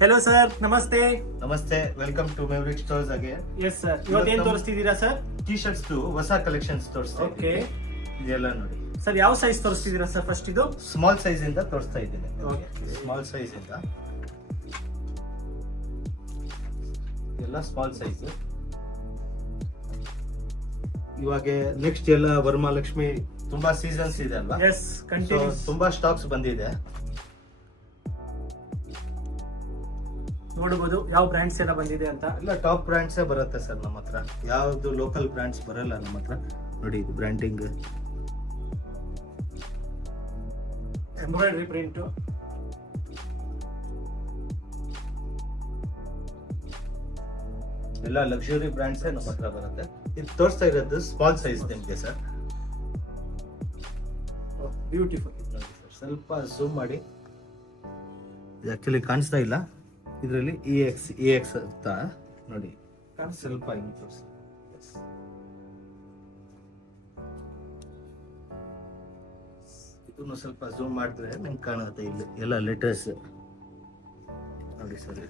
Hello sir, ನಮಸ್ತೆ. ನಮಸ್ತೆ, welcome to Maverick stores again. Yes sir, ಇವತ್ತೇನ್ ತೋರಿಸ್ತಿದ್ದೀರಾ ಸರ್? ಟಿ ಶರ್ಟ್ಸ್ ಹೊಸ ಕಲೆಕ್ಷನ್ಸ್ ತೋರಿಸ್ತಾ ಓಕೆ ಇದೆಲ್ಲ ನೋಡಿ. ಸರ್, ಯಾವ ಸೈಜ್ ತೋರಿಸ್ತಿದ್ದೀರಾ ಸರ್? ಫಸ್ಟ್ ಇದು ಸ್ಮಾಲ್ ಸೈಜ್ ಇಂದ ತೋರಿಸ್ತಾ ಇದ್ದೀನಿ. Okay. ಸ್ಮಾಲ್ ಸೈಜ್ ಇಂದ ಎಲ್ಲ ಸ್ಮಾಲ್ ಸೈಜ್. ಇವಾಗ ನೆಕ್ಸ್ಟ್ ಎಲ್ಲ ವರಮಹಾಲಕ್ಷ್ಮಿ ತುಂಬಾ ಸೀಸನ್ಸ್ ಇದೆ ಅಲ್ವಾ? ಎಸ್, So, ಕಂಟಿನ್ಯೂಸ್ ತುಂಬಾ ಸ್ಟಾಕ್ಸ್ ಬಂದಿದೆ. ನೋಡಬಹುದು ಯಾವ ಬ್ರ್ಯಾಂಡ್ಸ್ ಎಲ್ಲ ಬಂದಿದೆ ಅಂತ. ಎಲ್ಲ ಟಾಪ್ ಬ್ರ್ಯಾಂಡ್ಸೇ ಬರುತ್ತೆ ಸರ್ ನಮ್ಮ ಹತ್ರ. ಯಾವ್ದು ಲೋಕಲ್ ಬ್ರ್ಯಾಂಡ್ಸ್ ಬರಲ್ಲ ನಮ್ಮ ಹತ್ರ. ನೋಡಿ ಇದು ಬ್ರ್ಯಾಂಡಿಂಗ್, ಎಂಬ್ರಾಯ್ಡರಿ ಪ್ರಿಂಟ್, ಎಲ್ಲ ಲಕ್ಸುರಿ ಬ್ರ್ಯಾಂಡ್ಸೇ ನಮ್ಮ ಹತ್ರ ಬರುತ್ತೆ. ಇದು ತೋರಿಸ್ತಾ ಇರೋದು ಸ್ಮಾಲ್ ಸೈಜ್ ನಿಮಗೆ ಸರ್. ಬ್ಯೂಟಿಫುಲ್. ನೋಡಿ ಸರ್, ಸ್ವಲ್ಪ ಝೂಮ್ ಮಾಡಿ. ಇದು ಆಕ್ಚುಲಿ ಕಾಣಿಸ್ತಾ ಇಲ್ಲ ಇದರಲ್ಲಿ. ಎ ಎಕ್ಸ್ ಅಂತ ನೋಡಿ, ಸ್ವಲ್ಪ ಹಿಂಗೆ ತೋರಿಸಿ. ಇದನ್ನು ಸ್ವಲ್ಪ ಝೂಮ್ ಮಾಡಿದ್ರೆ ನಿಮ್ಗೆ ಕಾಣುತ್ತೆ. ಇಲ್ಲಿ ಎಲ್ಲ ಲೆಟರ್ಸ್ ನೋಡಿ ಸರ್.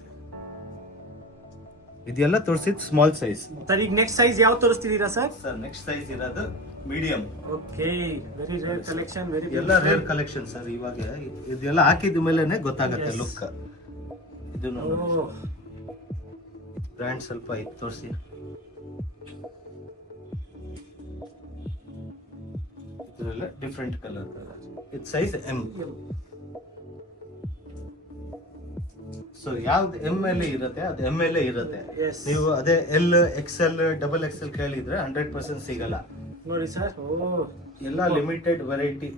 ಇದೆಲ್ಲ ತೋರಿಸಿದ್ ಸ್ಮಾಲ್ ಸೈಜ್. ಸರ್, ಈಗ ನೆಕ್ಸ್ಟ್ ಸೈಜ್ ಯಾವ ತೋರಿಸ್ತಿದ್ದೀರಾ ಸರ್? ಸರ್ ನೆಕ್ಸ್ಟ್ ಸೈಜ್ ಇರೋದು medium. Okay, very rare collection, very ಎಲ್ಲ ರೇರ್ ಕಲೆಕ್ಷನ್ ಸರ್. ಇವಾಗ ಇದೆಲ್ಲ ಹಾಕಿದ ಮೇಲೆನೆ ಗೊತ್ತಾಗುತ್ತೆ Yes. ಲುಕ್. ಇದು ಬ್ರ್ಯಾಂಡ್ ಸ್ವಲ್ಪ ಇದು ತೋರಿಸಿ. ಇದರಲ್ಲ ಡಿಫ್ರೆಂಟ್ ಕಲರ್. ಇದು ಸೈಜ್ ಎಂ. ಸೊ ಯಾವ್ದು ಎಂ ಮೇಲೆ ಇರುತ್ತೆ ಅದು ಎಂ ಮೇಲೆ ಇರುತ್ತೆ. Yes. ನೀವು ಅದೇ ಎಲ್, ಎಕ್ಸೆಲ್, ಡಬಲ್ ಎಕ್ಸೆಲ್ ಕೇಳಿದ್ರೆ 100% ಸಿಗಲ್ಲ. ನೋಡಿ ಸರ್. ಓ, ಎಲ್ಲ ಲಿಮಿಟೆಡ್ ವೆರೈಟಿ.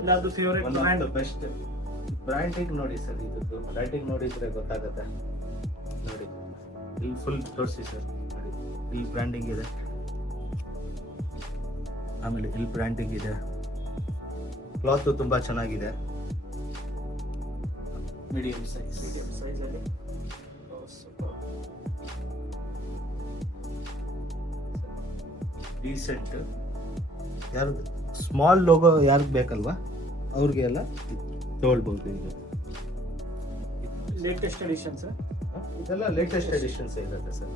ಎಲ್ಲಾದ್ರೂ ಫೇವರೇಟ್ ಬ್ರ್ಯಾಂಡ್? ಬೆಸ್ಟ್ ಬ್ರ್ಯಾಂಡಿಂಗ್ ನೋಡಿ ಸರ್. ಇದ್ದು ಬ್ರ್ಯಾಂಡಿಂಗ್ ನೋಡಿದ್ರೆ ಗೊತ್ತಾಗುತ್ತೆ. ನೋಡಿ ಇಲ್ಲಿ ಫುಲ್ ತೋರಿಸಿ ಸರ್. ನೋಡಿ ಇಲ್ಲಿ ಬ್ರ್ಯಾಂಡಿಂಗ್ ಇದೆ, ಆಮೇಲೆ ಇಲ್ಲಿ ಬ್ರ್ಯಾಂಡಿಂಗ್ ಇದೆ. ಕ್ಲಾತ್ ತುಂಬಾ ಚೆನ್ನಾಗಿದೆ. Medium size. ಮೀಡಿಯಂ ಸೈಜ್ ಅಲ್ಲಿ. ಓ, ಸೂಪರ್. ಡೀಸೆಂಟ್. ಯಾರು ಸ್ಮಾಲ್ ಲೋಗೋ ಯಾರಿಗೆ ಬೇಕಲ್ವಾ ಅವ್ರಿಗೆ ಎಲ್ಲ ತಗೊಳ್ಬಹುದು. ಇದು ಲೇಟೆಸ್ಟ್ ಎಡಿಷನ್ ಸರ್. ಇದೆಲ್ಲ ಲೇಟೆಸ್ಟ್ ಎಡಿಷನ್ಸ್ ಇರುತ್ತೆ ಸರ್.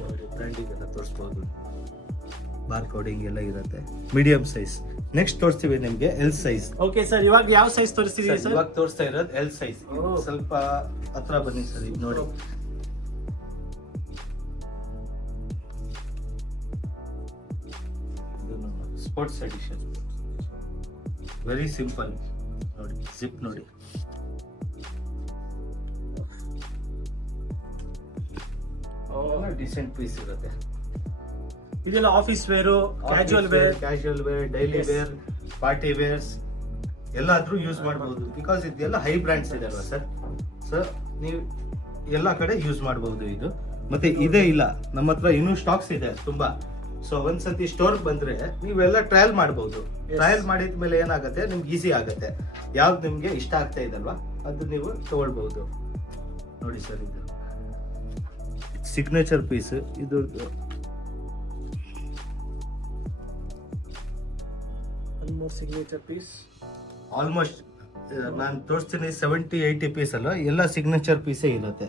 ನೋಡಿ ಬ್ರ್ಯಾಂಡಿಂಗ್ ಎಲ್ಲ ತೋರಿಸ್ಬೋದು, ಬಾರ್ ಕೋಡಿಂಗ್ ಎಲ್ಲ ಇರುತ್ತೆ. Medium size. ನೆಕ್ಸ್ಟ್ ತೋರಿಸ್ತೀವಿ ನಿಮ್ಗೆ ಎಲ್ ಸೈಜ್. ಓಕೆ ಸರ್, ಇವಾಗ ಯಾವ ಸೈಜ್ ತೋರಿಸ್ತಿದ್ದೀರಿ ಸರ್? ಇವಾಗ ತೋರಿಸ್ತಾ ಇರೋದು ಎಲ್ ಸೈಜ್. Oh. ಸ್ವಲ್ಪ ಹತ್ರ ಬನ್ನಿ ಸರ್. ಇದು ನೋಡಿ. Sports edition, very simple. ನೋಡಿ ಜಿಪ್ ನೋಡಿ. ಡಿಸೆಂಟ್ ಪೀಸ್ ಇರುತ್ತೆ. ಇದೆಲ್ಲ office wear, casual wear, daily Yes. Wear, party wears ಎಲ್ಲಾದ್ರೂ ಯೂಸ್ ಮಾಡಬಹುದು. ಬಿಕಾಸ್ ಇದೆಲ್ಲ ಹೈ ಬ್ರ್ಯಾಂಡ್ಸ್ ಇದೆ ಅಲ್ವಾ ಸರ್. ಸೊ ನೀವು ಎಲ್ಲ ಕಡೆ ಯೂಸ್ ಮಾಡಬಹುದು ಇದು. ಮತ್ತೆ ಇದೇ ಇಲ್ಲ ನಮ್ಮ ಹತ್ರ ಇನ್ನೂ ಸ್ಟಾಕ್ಸ್ ಇದೆ ತುಂಬಾ. ಸೊ ಒಂದ್ಸತಿ ಸ್ಟೋರ್ ಬಂದ್ರೆ ನೀವೆಲ್ಲ ಟ್ರಯಲ್ ಮಾಡಬಹುದು. Yes. ಟ್ರಯಲ್ ಮಾಡಿದ ಮೇಲೆ ಏನಾಗುತ್ತೆ ನಿಮ್ಗೆ ಈಸಿ ಆಗುತ್ತೆ. ಯಾವ್ದು ನಿಮ್ಗೆ ಇಷ್ಟ ಆಗ್ತಾ ಇದಲ್ವಾ ಅದು ನೀವು ತಗೊಳ್ಬಹುದು. ನೋಡಿ ಸರ್, ಇದು ಸಿಗ್ನೇಚರ್ ಪೀಸ್. ಇದು ಸಿಗ್ನೇಚರ್ ಪೀಸ್. ಆಲ್ಮೋಸ್ಟ್ ನಾನು ತೋರಿಸ್ತೀನಿ 70-80 ಪೀಸ್ ಅಲ್ಲ, ಎಲ್ಲ ಸಿಗ್ನೇಚರ್ ಪೀಸೇ ಇರುತ್ತೆ.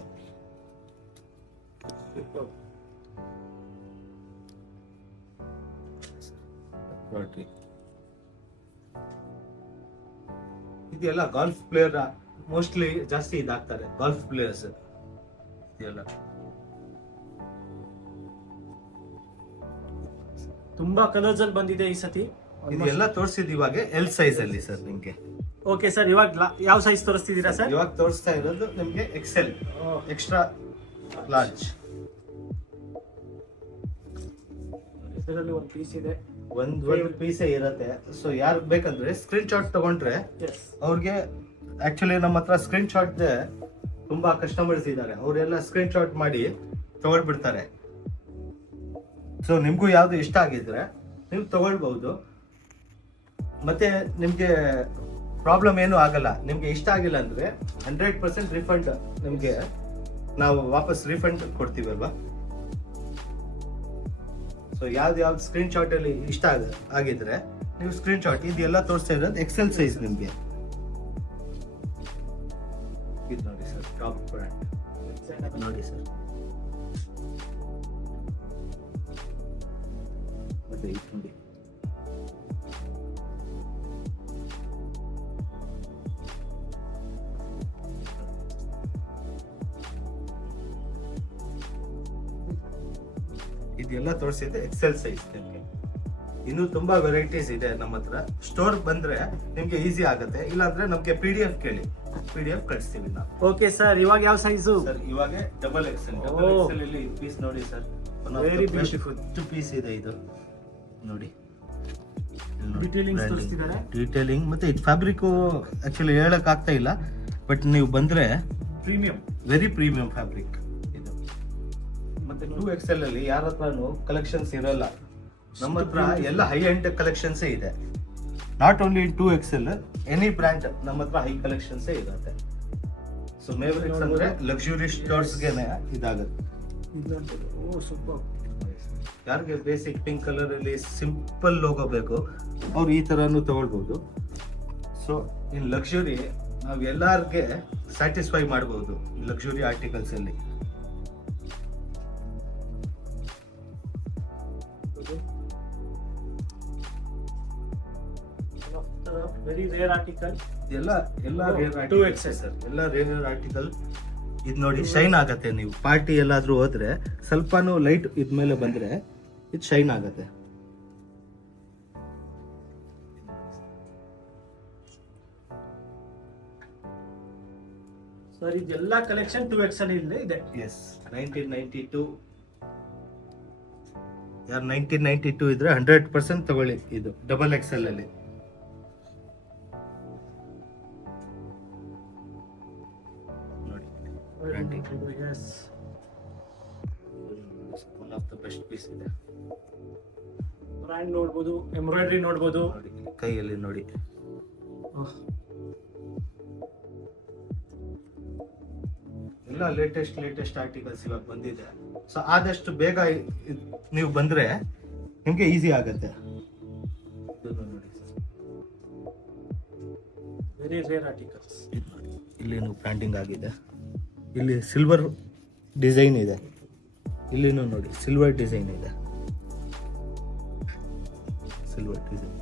ಇದೆಲ್ಲ ಗಾಲ್ಫ್ ಪ್ಲೇಯರ್ ಮೋಸ್ಟ್ಲಿ ಜಾಸ್ತಿ ಇದಾಗ್ತಾರೆ, ಗಾಲ್ಫ್ ಪ್ಲೇಯರ್ಸ್ ಇದೆಲ್ಲ. ತುಂಬಾ ಕಲರ್ಸ್ ಅಲ್ಲಿ ಬಂದಿದೆ ಈ ಸತಿ. ಇದೆಲ್ಲ ತೋರಿಸಿದ ಇವಾಗ ಎಲ್ ಸೈಜ್ ಅಲ್ಲಿ ಸರ್ ನಿಮ್ಗೆ. ಓಕೆ ಸರ್, ಇವಾಗ ಯಾವ ಸೈಜ್ ತೋರಿಸ್ತಿದ್ದೀರಾ ಸರ್? ಇವಾಗ ತೋರಿಸ್ತಾ ಇರೋದು ನಿಮ್ಗೆ ಎಕ್ಸೆಲ್, ಎಕ್ಸ್ಟ್ರಾ ಲಾರ್ಜ್. ಇದರಲ್ಲಿ ಒಂದು ಪೀಸ್ ಇದೆ. ಒಂದು ಪೀಸೇ ಇರುತ್ತೆ. ಸೊ ಯಾರು ಬೇಕಂದ್ರೆ ಸ್ಕ್ರೀನ್ ಶಾಟ್ ತಗೊಂಡ್ರೆ ಎಸ್. ಅವ್ರಿಗೆ ಆಕ್ಚುಲಿ ನಮ್ಮ ಹತ್ರ ಸ್ಕ್ರೀನ್ ಶಾಟ್ ತುಂಬಾ ಕಸ್ಟಮರ್ಸ್ ಇದ್ದಾರೆ. ಅವರೆಲ್ಲ ಸ್ಕ್ರೀನ್ ಶಾಟ್ ಮಾಡಿ ತಗೊಳ್ಬಿಡ್ತಾರೆ. ಸೊ ನಿಮ್ಗೂ ಯಾವ್ದು ಇಷ್ಟ ಆಗಿದ್ರೆ ನೀವು ತಗೊಳ್ಬಹುದು. ಮತ್ತೆ ನಿಮ್ಗೆ ಪ್ರಾಬ್ಲಮ್ ಏನು ಆಗಲ್ಲ. ನಿಮ್ಗೆ ಇಷ್ಟ ಆಗಿಲ್ಲ ಅಂದ್ರೆ 100% ರಿಫಂಡ್ ನಿಮ್ಗೆ ನಾವು ವಾಪಸ್ ರಿಫಂಡ್ ಕೊಡ್ತೀವಲ್ವಾ. ಸೊ ಯಾವ್ದು ಸ್ಕ್ರೀನ್ ಶಾಟ್ ಅಲ್ಲಿ ಇಷ್ಟ ಆಗಿದ್ರೆ ನೀವು ಸ್ಕ್ರೀನ್ ಶಾಟ್ ಇದೆಲ್ಲ ತೋರಿಸ್ತಾ ಇರೋದು ಎಕ್ಸೆಲ್ ಸೈಜ್ ನಿಮ್ಗೆ. ಇದು ನೋಡಿ ಸರ್, ಟಾಪ್ ಬ್ರ್ಯಾಂಡ್ ನೋಡಿ ಸರ್. ಮತ್ತೆ ಇದು ನೋಡಿ, ಇದೆಲ್ಲ ತೋರಿಸಿದೆ ಎಕ್ಸೆಲ್ ಸೈಜ್ ನಿಮ್ಗೆ. ಇನ್ನು ತುಂಬಾ ವೆರೈಟೀಸ್ ಇದೆ ನಮ್ಮ ಹತ್ರ. ಸ್ಟೋರ್ ಬಂದ್ರೆ ನಿಮ್ಗೆ ಈಸಿ ಆಗುತ್ತೆ, ಇಲ್ಲಾಂದ್ರೆ ನಮ್ಗೆ PDF ಕೇಳಿ, PDF ಕಳಿಸ್ತೀವಿ ನಾವು. ಓಕೆ ಸರ್, ಇವಾಗ ಯಾವ ಸೈಜು? ಸರ್ ಇವಾಗ ಡಬಲ್ ಎಕ್ಸೆಲ್ ಅಲ್ಲಿ ಪೀಸ್ ನೋಡಿ ಸರ್, ವೆರಿ ಬ್ಯೂಟಿಫುಲ್ ಪೀಸ್ ಇದೆ ಇದು ನೋಡಿ. ಡೀಟೇಲಿಂಗ್ ತೋರಿಸ್ತಿದ್ದಾರೆ. ಡೀಟೇಲಿಂಗ್ ಮತ್ತೆ ಇದು ಫ್ಯಾಬ್ರಿಕ್ ಆಕ್ಚುಲಿ ಹೇಳಕ್ ಆಗ್ತಾ ಇಲ್ಲ, ಬಟ್ ನೀವು ಬಂದ್ರೆ ಪ್ರೀಮಿಯಂ, ವೆರಿ ಪ್ರೀಮಿಯಂ ಫ್ಯಾಬ್ರಿಕ್ ಇದು. ಮತ್ತೆ 2XL ಅಲ್ಲಿ ಯಾರ ಹತ್ರನೂ ಕಲೆಕ್ಷನ್ಸ್ ಇರಲ್ಲ, ನಮ್ಮ ಹತ್ರ ಎಲ್ಲ ಹೈ ಎಂಡ್ ಕಲೆಕ್ಷನ್ಸ್ ಇದೆ. Not only in 2XL, any brand ನಮ್ಮ ಹತ್ರ ಹೈ ಕಲೆಕ್ಷನ್ಸ್ ಇರುತ್ತೆ. ಸೊ ಮೇವರಿಕ್ಸ್ ಅಂದ್ರೆ ಲಕ್ಸುರಿ ಸ್ಟೋರ್ಸ್ಗೆನೆ ಇದಾಗುತ್ತೆ. Oh super. ಯಾರಿಗೆ ಬೇಸಿಕ್ ಪಿಂಕ್ ಕಲರ್ ಅಲ್ಲಿ ಸಿಂಪಲ್ ಲೋಗೋ ಬೇಕು ಅವ್ರು ಈ ತರಾನು ತಗೊಳ್ಬಹುದು. ಸೊ ಇನ್ ಲಕ್ಸುರಿ ನಾವು ಎಲ್ಲಾರ್ಗೆ ಸ್ಯಾಟಿಸ್ಫೈ ಮಾಡಬಹುದು ಲಕ್ಸುರಿ ಆರ್ಟಿಕಲ್ಸ್ ಅಲ್ಲಿ. Very rare article. ಎಲ್ಲ ರೇರ್ 2XL ಸರ್, ಎಲ್ಲ ರೇರ್ ಆರ್ಟಿಕಲ್. ಇದು ನೋಡಿ ಶೈನ್ ಆಗತ್ತೆ, ನೀವು ಪಾರ್ಟಿ ಎಲ್ಲಾದ್ರೂ ಹೋದ್ರೆ ಸ್ವಲ್ಪನೂ ಲೈಟ್ ಇದ್ಮೇಲೆ ಬಂದ್ರೆ ಇದು ಶೈನ್ ಆಗತ್ತೆ. ಸರ್ ಇದೆಲ್ಲ ಕಲೆಕ್ಷನ್ 2XL ಇಲ್ಲೇ ಇದೆ. ಎಸ್, 1992 ಯಾರು 1992 ಇದ್ರೆ 100% ತಗೊಳ್ಳಿ. ಇದು ಡಬಲ್ XL ಅಲ್ಲಿ ನೋಡಿ, Yes. One of the best piece ಇದೆ. ಬ್ರ್ಯಾಂಡ್ ನೋಡ್ಬೋದು, ಎಂಬ್ರಾಯ್ಡ್ರಿ ನೋಡ್ಬೋದು. ನೋಡಿ ಕೈಯಲ್ಲಿ ನೋಡಿ, ಎಲ್ಲ ಲೇಟೆಸ್ಟ್ ಆರ್ಟಿಕಲ್ಸ್ ಇವಾಗ ಬಂದಿದೆ. ಸೊ ಆದಷ್ಟು ಬೇಗ ನೀವು ಬಂದ್ರೆ ನಿಮ್ಗೆ ಈಸಿ ಆಗತ್ತೆ. ನೋಡಿ ವೆರಿ ರೇರ್ ಆರ್ಟಿಕಲ್ಸ್. ಇಲ್ಲಿ ಬ್ರ್ಯಾಂಡಿಂಗ್ ಆಗಿದೆ, ಇಲ್ಲಿ ಸಿಲ್ವರ್ ಡಿಸೈನ್ ಇದೆ, ಇಲ್ಲಿನೂ ನೋಡಿ ಸಿಲ್ವರ್ ಡಿಸೈನ್ ಇದೆ. ಸಿಲ್ವರ್ ಡಿಸೈನ್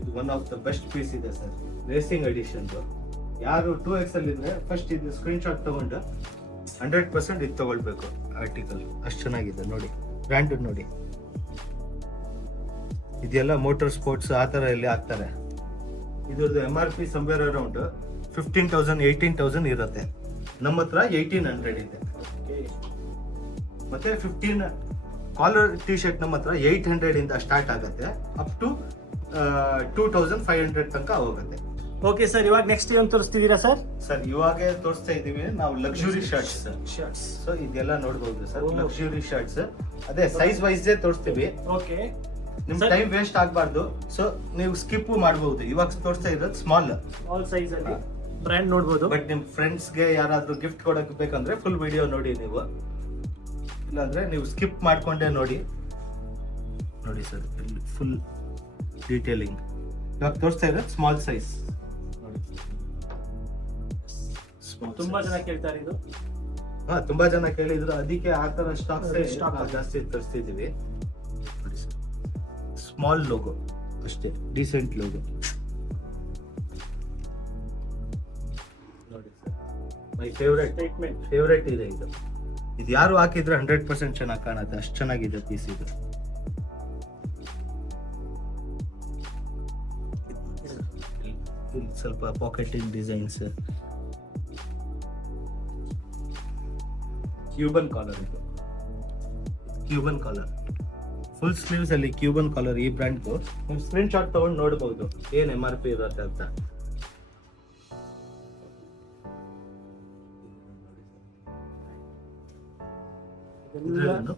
ಇದು one of the best piece ಇದೆ ಸರ್, ರೇಸಿಂಗ್ ಎಡಿಷನ್. ಯಾರು 2XL ಇದ್ರೆ ಫಸ್ಟ್ ಇದು ಸ್ಕ್ರೀನ್ ಶಾಟ್ ತಗೊಂಡು 100% ಇದು ತಗೊಳ್ಬೇಕು ಆರ್ಟಿಕಲ್. ಅಷ್ಟು ಚೆನ್ನಾಗಿದೆ ನೋಡಿ, ಬ್ರ್ಯಾಂಡೆಡ್ ನೋಡಿ. ಇದೆಲ್ಲ ಮೋಟರ್ ಸ್ಪೋರ್ಟ್ಸ್ ಆ ಥರ ಇಲ್ಲಿ ಹಾಕ್ತಾರೆ. ಇದ್ರದ್ದು MRP ಸಂವೇರ್ ಅರೌಂಡ್ 15,000 18,000 ಇರುತ್ತೆ. ನಮ್ಮ ಹತ್ರ 1800 ಇದೆ. ಮತ್ತೆ 15 ಕಾಲರ್ ಟಿ ಶರ್ಟ್ ನಮ್ಮ ಹತ್ರ 800 ಇಂದ ಸ್ಟಾರ್ಟ್ ಆಗುತ್ತೆ, ಅಪ್ ಟು 2500 ತನಕ ಹೋಗುತ್ತೆ. ಓಕೆ ಸರ್, ಇವಾಗ ನೆಕ್ಸ್ಟ್ ಏನು ತೋರಿಸ್ತಿದ್ದೀರಾ ಸರ್? ಸರ್ ಇವಾಗ ತೋರಿಸ್ತಾ ಇದೀವಿ ನಾವು ಲಕ್ಸುರಿ ಶರ್ಟ್ಸ್. ಸೊ ಇದೆಲ್ಲ ನೋಡಬಹುದು ಸರ್, ಲಕ್ಸುರಿ ಶರ್ಟ್ಸ್. ಅದೇ ಸೈಜ್ ವೈಸ್ ತೋರಿಸ್ತೀವಿ. ಓಕೆ, ನಿಮ್ ಟೈಮ್ ವೇಸ್ಟ್ ಆಗಬಾರ್ದು, ಸೊ ನೀವು ಸ್ಕಿಪ್ ಮಾಡಬಹುದು. ಇವಾಗ ತೋರಿಸ್ತಾ ಇರೋದು ಸ್ಮಾಲ್ ಸೈಜ್ ಅಲ್ಲಿ ಬ್ರ್ಯಾಂಡ್ ನೋಡಬಹುದು. ಬಟ್ ನಿಮ್ ಫ್ರೆಂಡ್ಸ್ಗೆ ಯಾರಾದ್ರೂ ಗಿಫ್ಟ್ ಕೊಡಕ್ ಬೇಕಂದ್ರೆ ಫುಲ್ ವಿಡಿಯೋ ನೋಡಿ ನೀವು, ಇಲ್ಲಾಂದ್ರೆ ನೀವು ಸ್ಕಿಪ್ ಮಾಡ್ಕೊಂಡೇ ನೋಡಿ ಸರ್. ಫುಲ್ ಡೀಟೇಲಿಂಗ್ ಇವಾಗ ತೋರಿಸ್ತಾ ಇರೋದು ಸ್ಮಾಲ್ ಸೈಜ್. ತುಂಬಾ ಜನ ಕೇಳ್ತಾರೆ ಇದು. ತುಂಬಾ ಜನ ಕೇಳಿದ್ರು, ಅದಕ್ಕೆ ಆ ತರ ಸ್ಟಾಕ್ ಜಾಸ್ತಿ ತರಿಸ್ತಿದೀವಿ. ಸ್ಮಾಲ್ ಲೋಗೋ ಅಷ್ಟೇ, ಡಿಸೆಂಟ್ ಲೋಗೋ ನೋಡಿ ಸರ್. ಮೈ ಫೇವ್ರೇಟ್ ಇದೆ ಇದು. ಇದು ಯಾರು ಹಾಕಿದ್ರೆ 100% ಚೆನ್ನಾಗಿ ಕಾಣುತ್ತೆ, ಅಷ್ಟು ಚೆನ್ನಾಗಿದೆ ಪೀಸ್ ಇದು. ಇಲ್ಲಿ ಸ್ವಲ್ಪ ಪಾಕೆಟಿಂಗ್ ಡಿಸೈನ್ಸ್, ಕ್ಯೂಬನ್ ಕಾಲರ್. ಇದು ಕ್ಯೂಬನ್ ಕಾಲರ್, ಫುಲ್ ಸ್ಲೀವ್ಸ್ ಅಲ್ಲಿ ಕ್ಯೂಬನ್ ಕಾಲರ್. ಈ ಬ್ರ್ಯಾಂಡ್ ನೀವು ಸ್ಕ್ರೀನ್ ಶಾಟ್ ತಗೊಂಡು ನೋಡಬಹುದು ಏನ್ MRP ಇರುತ್ತೆ ಅಂತ.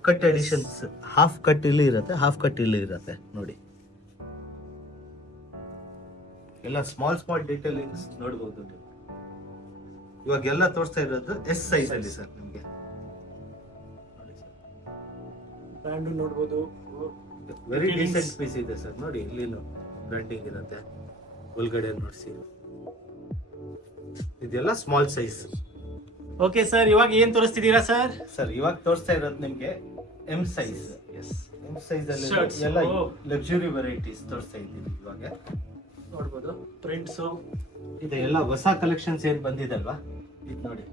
ಕಟ್ ಎಡಿಷನ್ಸ್, ಹಾಫ್ ಕಟ್ ಇಲ್ಲಿ ಇರುತ್ತೆ, ಹಾಫ್ ಕಟ್ ಇಲ್ಲಿ ಇರುತ್ತೆ ನೋಡಿ. ಎಲ್ಲ ಸ್ಮಾಲ್ ಡೀಟೇಲಿಂಗ್ಸ್ ನೋಡಬಹುದು ನೀವು. ಇವಾಗ ಎಲ್ಲ ತೋರಿಸ್ತಾ ಇರೋದು S ಸೈಜ್ ಅಲ್ಲಿ ಸರ್ ನಿಮ್ಗೆ. ಬ್ರ್ಯಾಂಡ್ ನೋಡ್ಬೋದು. Very Detailings. ಡೀಸೆಂಟ್ ಪೀಸ್ ಇದೆ ಸರ್. ನೋಡಿ ಇಲ್ಲಿನೂ ಬ್ರ್ಯಾಂಡಿಂಗ್ ಇರುತ್ತೆ, ಒಳಗಡೆ ನೋಡಿಸಿ. ಇದೆಲ್ಲ ಸ್ಮಾಲ್ ಸೈಜ್. ಓಕೆ ಸರ್, ಇವಾಗ ಏನ್ ತೋರಿಸ್ತಿದ್ದೀರಾ ಸರ್? ಸರ್ ಇವಾಗ ತೋರಿಸ್ತಾ ಇರೋದು ನಿಮ್ಗೆ M size. Yes, M size ಅಲ್ಲಿ Shirts. ಎಲ್ಲ Oh. ಲಕ್ಸುರಿ ವೆರೈಟೀಸ್ ತೋರಿಸ್ತಾ ಇದ್ದೀವಿ ಇವಾಗ. ನೋಡ್ಬೋದು ಪ್ರಿಂಟ್ಸು. ಇದು ಎಲ್ಲ ಹೊಸ ಕಲೆಕ್ಷನ್ಸ್ ಏನ್ ಬಂದಿದಲ್ವಾ, ಇದು ನೋಡಿ.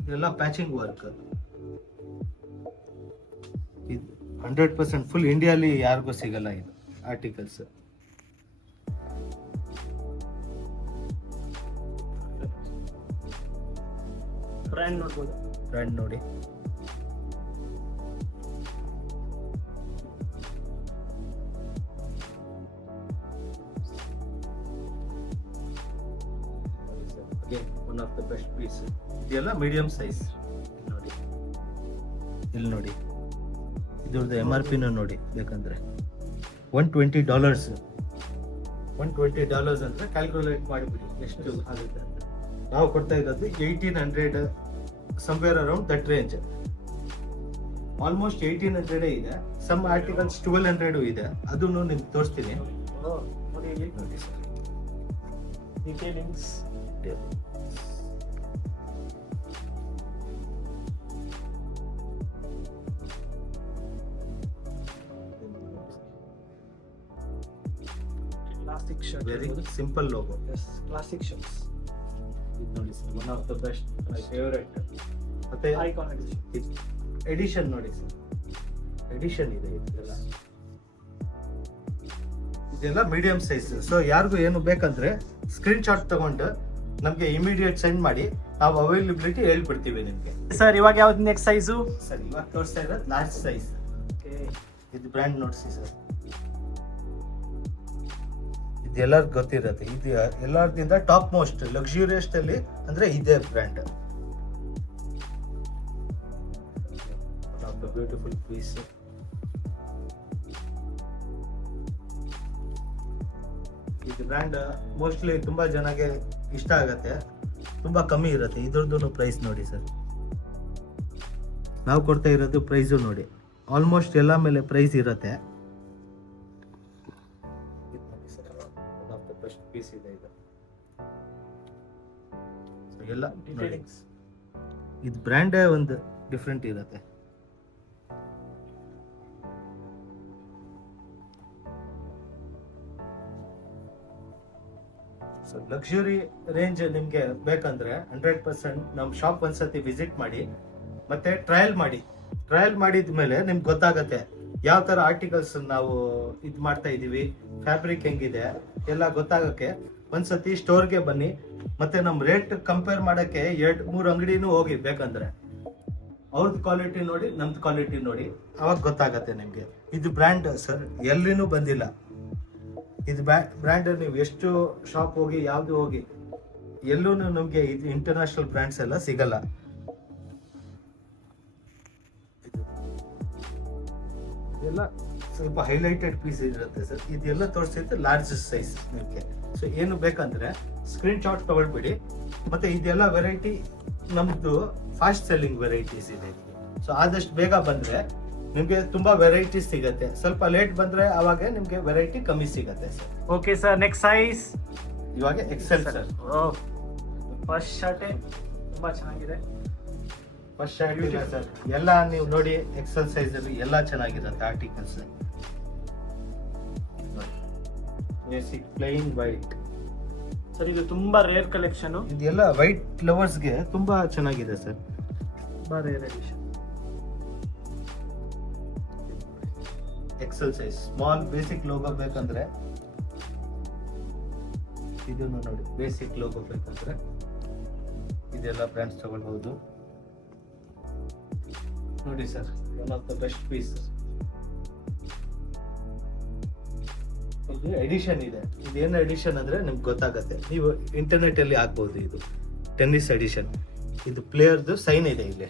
ಇದೆಲ್ಲ ಪ್ಯಾಚಿಂಗ್ ವರ್ಕ್. ಇದು 100% ಫುಲ್ ಇಂಡಿಯಾಲಿ ಯಾರಿಗೂ ಸಿಗಲ್ಲ ಇದು ಆರ್ಟಿಕಲ್ಸ್. ಬ್ರ್ಯಾಂಡ್ ನೋಡ್ಬೋದು. ಬ್ರ್ಯಾಂಡ್ ನೋಡಿ. One of the best piece. ಇದೆಲ್ಲ ಮೀಡಿಯಂ ಸೈಜ್. ನೋಡಿ ಇಲ್ಲಿ ನೋಡಿ, ಇದ್ರದ್ದು MRP ನೋಡಿ ಬೇಕಂದ್ರೆ $120. $120 ಅಂದ್ರೆ ಕ್ಯಾಲ್ಕುಲೇಟ್ ಮಾಡಿಬಿಡಿ ಎಷ್ಟು ಆಗುತ್ತೆ ಅಂತ. ನಾವು ಕೊಡ್ತಾ ಇರೋದು 1800, somewhere around that range. Almost 1800 ಇದೆ. ಸಮ್ ಆರ್ಟಿಕಲ್ಸ್ 1200 ಇದೆ, ಅದನ್ನು ನಿಮ್ಗೆ ತೋರಿಸ್ತೀನಿ. ನೋಡಿ ಇಲ್ಲಿ ನೋಡಿ sir, detailings. Classic shirt. Very simple logo. Yes, classic shirts. ಇದು ನೋಡಿ sir, one of the best, my favourite. ಮತ್ತೆ ಐಕಾನ್ ಎಡಿಷನ್. ಎಡಿಷನ್ ನೋಡಿ ಸರ್, ಎಡಿಷನ್ ಇದೆ ಇದೆಲ್ಲ. ಇದೆಲ್ಲ ಮೀಡಿಯಂ ಸೈಜ್. ಸೊ ಯಾರಿಗೂ ಏನು ಬೇಕಂದ್ರೆ ಸ್ಕ್ರೀನ್ ಶಾಟ್ ತಗೊಂಡು ನಮಗೆ ಇಮಿಡಿಯೇಟ್ ಸೆಂಡ್ ಮಾಡಿ, ನಾವು ಅವೈಲಬಿಲಿಟಿ ಹೇಳ್ಬಿಡ್ತೀವಿ ನಿಮಗೆ. ಸರ್ ಇವಾಗ ಯಾವ್ದು ನೆಕ್ಸ್ಟ್ ಸೈಜು? ಸರ್ ಇವಾಗ ತೋರಿಸ್ತಾ ಇರೋದು ಲಾರ್ಜ್ ಸೈಜ್. ಇದು ಬ್ರ್ಯಾಂಡ್ ನೋಡಿಸಿ ಸರ್, ಇದು ಎಲ್ಲರಿಗೂ ಗೊತ್ತಿರುತ್ತೆ. ಇದು ಎಲ್ಲರಿಗಿಂತ ಟಾಪ್ ಮೋಸ್ಟ್ ಲಕ್ಸುರಿಯಸ್ ಅಲ್ಲಿ ಅಂದ್ರೆ ಇದೇ ಬ್ರ್ಯಾಂಡ್. Beautiful piece. ಇದು ಬ್ರ್ಯಾಂಡ್ ಮೋಸ್ಟ್ಲಿ ತುಂಬಾ ಜನಕ್ಕೆ ಇಷ್ಟ ಆಗತ್ತೆ, ತುಂಬಾ ಕಮ್ಮಿ ಇರುತ್ತೆ. ಇದ್ರದ್ದು ಪ್ರೈಸ್ ನೋಡಿ ಸರ್, ನಾವು ಕೊಡ್ತಾ ಇರೋದು ಪ್ರೈಸು ನೋಡಿ. ಆಲ್ಮೋಸ್ಟ್ ಎಲ್ಲ ಮೇಲೆ ಪ್ರೈಸ್ ಇರುತ್ತೆ. ಪೀಸ್ ಇದೆ ಇದು. ಎಲ್ಲ ಡೀಟೇಲಿಂಗ್ಸ್. ಇದು ಬ್ರ್ಯಾಂಡೇ ಒಂದು ಡಿಫ್ರೆಂಟ್ ಇರುತ್ತೆ. ಸೊ ಲಕ್ಸುರಿ ರೇಂಜ್ ನಿಮ್ಗೆ ಬೇಕಂದ್ರೆ 100% ನಮ್ಮ ಶಾಪ್ ಒಂದ್ಸತಿ ವಿಸಿಟ್ ಮಾಡಿ, ಮತ್ತೆ ಟ್ರಯಲ್ ಮಾಡಿ. ಟ್ರಯಲ್ ಮಾಡಿದ್ಮೇಲೆ ನಿಮ್ಗೆ ಗೊತ್ತಾಗತ್ತೆ ಯಾವ ತರ ಆರ್ಟಿಕಲ್ಸ್ ನಾವು ಇದು ಮಾಡ್ತಾ ಇದೀವಿ, ಫ್ಯಾಬ್ರಿಕ್ ಹೆಂಗಿದೆ ಎಲ್ಲ ಗೊತ್ತಾಗಕ್ಕೆ ಒಂದ್ಸತಿ ಸ್ಟೋರ್ಗೆ ಬನ್ನಿ. ಮತ್ತೆ ನಮ್ಮ ರೇಟ್ ಕಂಪೇರ್ ಮಾಡಕ್ಕೆ 2-3 ಅಂಗಡಿನೂ ಹೋಗಿ ಬೇಕಂದ್ರೆ. ಅವ್ರದ್ದು ಕ್ವಾಲಿಟಿ ನೋಡಿ, ನಮ್ದು ಕ್ವಾಲಿಟಿ ನೋಡಿ, ಅವಾಗ ಗೊತ್ತಾಗತ್ತೆ ನಿಮ್ಗೆ. ಇದು ಬ್ರ್ಯಾಂಡ್ ಸರ್ ಎಲ್ಲಿನೂ ಬಂದಿಲ್ಲ. ಇದು ಬ್ರ್ಯಾಂಡ್ ನೀವು ಎಷ್ಟು ಶಾಪ್ ಹೋಗಿ ಯಾವ್ದು ಹೋಗಿ ಎಲ್ಲೂ ನಮ್ಗೆ ಇದು ಇಂಟರ್ನ್ಯಾಷನಲ್ ಬ್ರ್ಯಾಂಡ್ಸ್ ಎಲ್ಲ ಸಿಗಲ್ಲ. ಇದೆಲ್ಲ ಸ್ವಲ್ಪ ಹೈಲೈಟೆಡ್ ಪೀಸ್ ಇರುತ್ತೆ ಸರ್. ಇದೆಲ್ಲ ತೋರಿಸಿದ್ದು ಲಾರ್ಜ್ ಸೈಜ್ ನಿಮಗೆ. ಸೊ ಏನು ಬೇಕಂದ್ರೆ ಸ್ಕ್ರೀನ್ ಶಾಟ್ ತಗೊಳ್ಬಿಡಿ. ಮತ್ತೆ ಇದೆಲ್ಲ ವೆರೈಟಿ ನಮ್ದು ಫಾಸ್ಟ್ ಸೆಲ್ಲಿಂಗ್ ವೆರೈಟೀಸ್ ಇದೆ. ಸೊ ಆದಷ್ಟು ಬೇಗ ಬಂದ್ರೆ ನಿಮ್ಗೆ ತುಂಬಾ ವೆರೈಟೀಸ್ ಸಿಗತ್ತೆ. ಸ್ವಲ್ಪ ಲೇಟ್ ಬಂದ್ರೆ ಅವಾಗ ನಿಮ್ಗೆ ವೆರೈಟಿ ಕಮ್ಮಿ ಸಿಗತ್ತೆ sir. Okay sir, next size ಇವಾಗ ಎಕ್ಸೆಲ್ ಸರ್. ಫಸ್ಟ್ ಶರ್ಟ್ ತುಂಬಾ ಚೆನ್ನಾಗಿದೆ. ಫಸ್ಟ್ ಶರ್ಟ್ ಇದೆ ಸರ್. ಎಲ್ಲ ನೀವು ನೋಡಿ ಎಕ್ಸೆಲ್ ಸೈಜ್ ಅಲ್ಲಿ ಎಲ್ಲ ಚೆನ್ನಾಗಿರುತ್ತೆ articles. Basic plain white sir, ಇದು ತುಂಬಾ ರೇರ್ ಕಲೆಕ್ಷನ್. ಇದೆಲ್ಲ ವೈಟ್ ಲವರ್ಸ್ಗೆ ತುಂಬಾ ಚೆನ್ನಾಗಿದೆ ಸರ್. ತುಂಬಾ rare edition. XL size small basic logo ಬೇಕಂದ್ರೆ ಇದನ್ನು ನೋಡಿ. ಬೇಸಿಕ್ ಲೋಗೋ ಬೇಕಂದ್ರೆ ಇದೆಲ್ಲ ಬ್ರ್ಯಾಂಡ್ಸ್ ತಗೊಳ್ಬಹುದು ನೋಡಿ sir. One of the best piece. ಇದು ಎಡಿಷನ್ ಇದೆ. ಇದೇನು ಎಡಿಷನ್ ಅಂದ್ರೆ ನಿಮ್ಗೆ ಗೊತ್ತಾಗತ್ತೆ, ನೀವು ಇಂಟರ್ನೆಟ್ ಅಲ್ಲಿ ಹಾಕ್ಬಹುದು. ಇದು ಟೆನ್ನಿಸ್ ಎಡಿಷನ್. ಇದು ಪ್ಲೇಯರ್ದು ಸೈನ್ ಇದೆ, ಇಲ್ಲಿ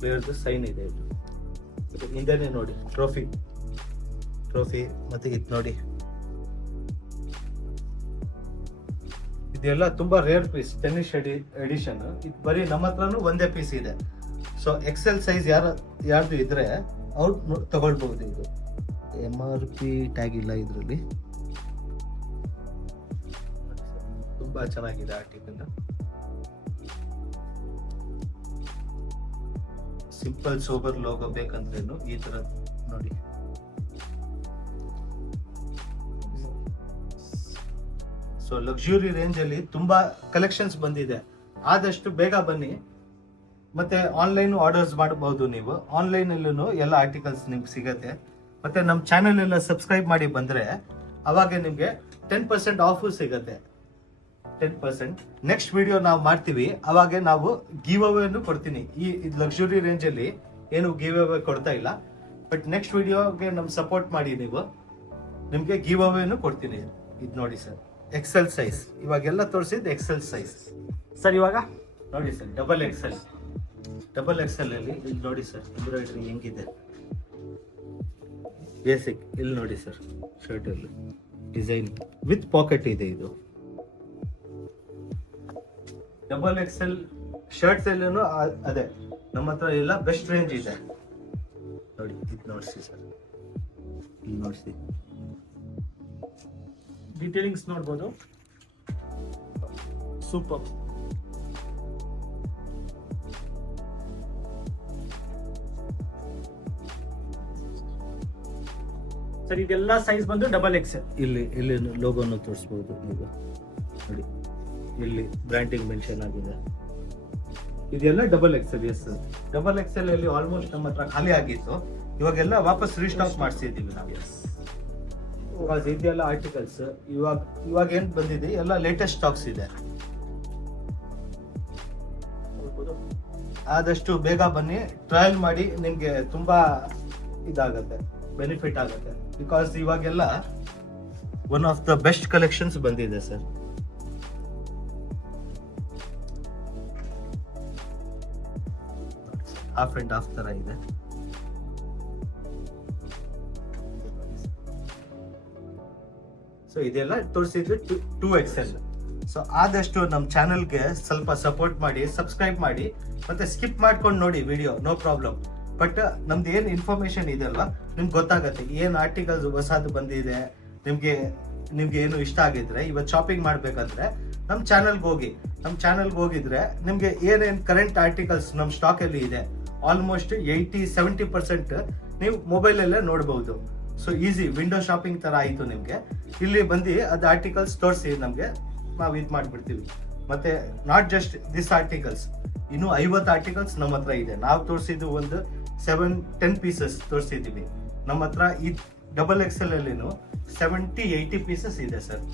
ಪ್ಲೇಯರ್ದು ಸೈನ್ ಇದೆ. ಇದು ಹಿಂದೆನೆ ನೋಡಿ ಟ್ರೋಫಿ ಮತ್ತೆ ಇದು ನೋಡಿ. ಇದೆಲ್ಲ ತುಂಬಾ ರೇರ್ ಪೀಸ್ ಟೆನ್ನಿಸ್ ಎಡಿಷನ್. ಇದು ಬರೀ ನಮ್ಮ ಹತ್ರನೂ ಒಂದೇ ಪೀಸ್ ಇದೆ. ಸೊ ಎಕ್ಸೆಲ್ ಸೈಜ್ ಯಾರ್ದು ಇದ್ರೆ ಅವ್ರು ತಗೊಳ್ಬಹುದು. ಇದು MRP ಟ್ಯಾಗ್ ಇಲ್ಲ ಇದರಲ್ಲಿ. ತುಂಬಾ ಚೆನ್ನಾಗಿದೆ ಆರ್ಟಿಕಲ್. ಸಿಂಪಲ್ ಸೋಬರ್ ಲೋಗೋ ಬೇಕಂದ್ರೇನು ಈ ತರ ನೋಡಿ. ಸೊ ಲಕ್ಸುರಿ ರೇಂಜ್ ಅಲ್ಲಿ ತುಂಬಾ ಕಲೆಕ್ಷನ್ಸ್ ಬಂದಿದೆ. ಆದಷ್ಟು ಬೇಗ ಬನ್ನಿ. ಮತ್ತೆ ಆನ್ಲೈನ್ ಆರ್ಡರ್ಸ್ ಮಾಡಬಹುದು. ನೀವು ಆನ್ಲೈನ್ ಅಲ್ಲೂ ಎಲ್ಲ ಆರ್ಟಿಕಲ್ಸ್ ನಿಮ್ಗೆ ಸಿಗತ್ತೆ. ಮತ್ತೆ ನಮ್ಮ ಚಾನೆಲ್ ಎಲ್ಲ ಸಬ್ಸ್ಕ್ರೈಬ್ ಮಾಡಿ ಬಂದ್ರೆ ಅವಾಗ ನಿಮ್ಗೆ 10% ಆಫ್ ಸಿಗತ್ತೆ. 10%. ನೆಕ್ಸ್ಟ್ ವಿಡಿಯೋ ನಾವು ಮಾಡ್ತೀವಿ, ಅವಾಗ ನಾವು ಗಿವ್ ಅವೇನು ಕೊಡ್ತೀನಿ. ಈ ಲಕ್ಸುರಿ ರೇಂಜ್ ಅಲ್ಲಿ ಏನು ಗಿವ್ ಅವೇ ಕೊಡ್ತಾ ಇಲ್ಲ, ಬಟ್ ನೆಕ್ಸ್ಟ್ ವಿಡಿಯೋಗೆ ನಮ್ ಸಪೋರ್ಟ್ ಮಾಡಿ. ನೀವು ನಿಮ್ಗೆ ಗಿವ್ ಅವೇನು ಕೊಡ್ತೀನಿ. ಇದು ನೋಡಿ ಸರ್, ಎಕ್ಸೆಲ್ ಸೈಜ್. ಇವಾಗೆಲ್ಲ ತೋರಿಸಿದ್ದು ಎಕ್ಸೆಲ್ ಸೈಜ್ ಸರ್. ಇವಾಗ ನೋಡಿ ಸರ್, ಡಬಲ್ ಎಕ್ಸೆಲ್ ಅಲ್ಲಿ ಇಲ್ಲಿ ನೋಡಿ ಸರ್, ಎಂಬ್ರಾಯ್ಡ್ರಿ ಹೆಂಗಿದೆ. ಬೇಸಿಕ್ ಇಲ್ಲಿ ನೋಡಿ ಸರ್, ಶರ್ಟ್ ಅಲ್ಲಿ ಡಿಸೈನ್ ವಿತ್ ಪಾಕೆಟ್ ಇದೆ. ಇದು ಡಬಲ್ ಎಕ್ಸೆಲ್ ಶರ್ಟ್ಸ್ ಎಲ್ಲೂ ಅದೇ ನಮ್ಮ ಹತ್ರ ಎಲ್ಲ ಬೆಸ್ಟ್ ರೇಂಜ್ ಇದೆ ನೋಡಿ. ಇದು ನೋಡಿಸಿ ಸರ್, ಇಲ್ಲಿ ನೋಡಿಸಿ, ಡೀಟೇಲಿಂಗ್ಸ್ ನೋಡ್ಬೋದು. ಸೂಪರ್. ಸರ್ ಇದೆಲ್ಲ ಸೈಜ್ ಬಂದು ಡಬಲ್ ಎಕ್ಸೆಲ್. ಇಲ್ಲಿ ಲೋಗೋನು ತೋರಿಸ್ಬೋದು ನೀವು ನೋಡಿ. ಇಲ್ಲಿ ಬ್ರ್ಯಾಂಡಿಂಗ್ ಮೆನ್ಷನ್ ಆಗಿದೆ. ಇದೆಲ್ಲ double XL. Yes sir, double XL ಅಲ್ಲಿ ಆಲ್ಮೋಸ್ಟ್ ನಮ್ಮ ಹತ್ರ ಖಾಲಿ ಆಗಿತ್ತು. ಇವಾಗೆಲ್ಲ ವಾಪಸ್ ರೀಸ್ಟಾಕ್ ಮಾಡಿಸಿದ್ದೀವಿ ನಾವು. ಇದೆಲ್ಲ ಆರ್ಟಿಕಲ್ಸ್ ಇವಾಗ ಏನ್ ಬಂದಿದೆ ಎಲ್ಲ ಲೇಟೆಸ್ಟ್ ಸ್ಟಾಕ್ಸ್ ಇದೆ. ಆದಷ್ಟು ಬೇಗ ಬನ್ನಿ, ಟ್ರಯಲ್ ಮಾಡಿ. ನಿಮ್ಗೆ ತುಂಬಾ ಇದಾಗತ್ತೆ, ಬೆನಿಫಿಟ್ ಆಗುತ್ತೆ. ಬಿಕಾಸ್ ಇವಾಗೆಲ್ಲ one of the best collections ಬಂದಿದೆ ಸರ್. ಹಾಫ್ ಅಂಡ್ ಹಾಫ್ ತರ ಇದೆ. ಸೊ ಇದೆಲ್ಲ ತೋರಿಸಿದ್ವಿ 2XL. ಸೊ ಆದಷ್ಟು ನಮ್ಮ ಚಾನೆಲ್ಗೆ ಸ್ವಲ್ಪ ಸಪೋರ್ಟ್ ಮಾಡಿ, ಸಬ್ಸ್ಕ್ರೈಬ್ ಮಾಡಿ, ಮತ್ತೆ ಸ್ಕಿಪ್ ಮಾಡ್ಕೊಂಡು ನೋಡಿ ವಿಡಿಯೋ, ನೋ ಪ್ರಾಬ್ಲಮ್. ಬಟ್ ನಮ್ದು ಏನು ಇನ್ಫಾರ್ಮೇಶನ್ ಇದೆಲ್ಲ ನಿಮ್ಗೆ ಗೊತ್ತಾಗತ್ತೆ. ಏನು ಆರ್ಟಿಕಲ್ಸ್ ಹೊಸದು ಬಂದಿದೆ, ನಿಮ್ಗೆ ಏನು ಇಷ್ಟ ಆಗಿದ್ರೆ ಇವತ್ತು ಶಾಪಿಂಗ್ ಮಾಡ್ಬೇಕಂದ್ರೆ ನಮ್ಮ ಚಾನಲ್ಗೆ ಹೋಗಿ. ನಮ್ಮ ಚಾನಲ್ಗೆ ಹೋಗಿದ್ರೆ ನಿಮ್ಗೆ ಏನೇನು ಕರೆಂಟ್ ಆರ್ಟಿಕಲ್ಸ್ ನಮ್ಮ ಸ್ಟಾಕ್ ಅಲ್ಲಿ ಇದೆ ಆಲ್ಮೋಸ್ಟ್ 80-70% ನೀವು ಮೊಬೈಲಲ್ಲೇ ನೋಡಬಹುದು. ಸೊ ಈಸಿ ವಿಂಡೋ ಶಾಪಿಂಗ್ ತರ ಆಯ್ತು ನಿಮ್ಗೆ. ಇಲ್ಲಿ ಬಂದು ಅದು ಆರ್ಟಿಕಲ್ಸ್ ತೋರಿಸಿ ನಮ್ಗೆ, ನಾವು ಇದು ಮಾಡ್ಬಿಡ್ತೀವಿ. ಮತ್ತೆ ನಾಟ್ ಜಸ್ಟ್ ದಿಸ್ ಆರ್ಟಿಕಲ್ಸ್, ಇನ್ನು 50 ಆರ್ಟಿಕಲ್ಸ್ ನಮ್ಮ ಹತ್ರ ಇದೆ. ನಾವು ತೋರಿಸಿದ್ದು ಒಂದು 7-10 ಪೀಸಸ್ ತೋರಿಸಿದ್ದೀವಿ. ನಮ್ಮ ಹತ್ರ ಈ ಡಬಲ್ ಎಕ್ಸೆಲ್ ಅಲ್ಲಿನೂ 70-80 ಪೀಸಸ್ ಇದೆ ಸರ್.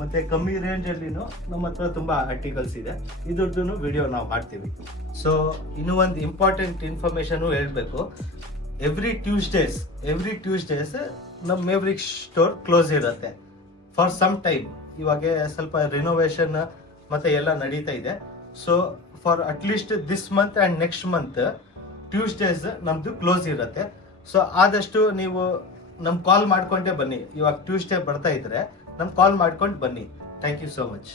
ಮತ್ತೆ ಕಮ್ಮಿ ರೇಂಜ್ ಅಲ್ಲಿನೂ ನಮ್ಮ ಹತ್ರ ತುಂಬಾ ಆರ್ಟಿಕಲ್ಸ್ ಇದೆ. ಇದ್ರದ್ದು ವಿಡಿಯೋ ನಾವು ಮಾಡ್ತೀವಿ. ಸೊ ಇನ್ನೂ ಒಂದು ಇಂಪಾರ್ಟೆಂಟ್ ಇನ್ಫಾರ್ಮೇಶನ್ ಹೇಳ್ಬೇಕು. ಎವ್ರಿ ಟ್ಯೂಸ್ಡೇಸ್ ನಮ್ಮ ಮೇವ್ರಿಕ್ ಸ್ಟೋರ್ ಕ್ಲೋಸ್ ಇರುತ್ತೆ ಫಾರ್ ಸಮ್ ಟೈಮ್. ಇವಾಗ ಸ್ವಲ್ಪ ರಿನೋವೇಷನ್ ಮತ್ತೆ ಎಲ್ಲ ನಡೀತಾ ಇದೆ. So for at least this month and next month Tuesdays ನಮ್ದು ಕ್ಲೋಸ್ ಇರುತ್ತೆ. ಸೊ ಆದಷ್ಟು ನೀವು ನಮ್ ಕಾಲ್ ಮಾಡ್ಕೊಂಡೇ ಬನ್ನಿ. ಇವಾಗ ಟ್ಯೂಸ್ಡೇ ಬರ್ತಾ ಇದ್ರೆ ನಮ್ ಕಾಲ್ ಮಾಡ್ಕೊಂಡು ಬನ್ನಿ. Thank you so much.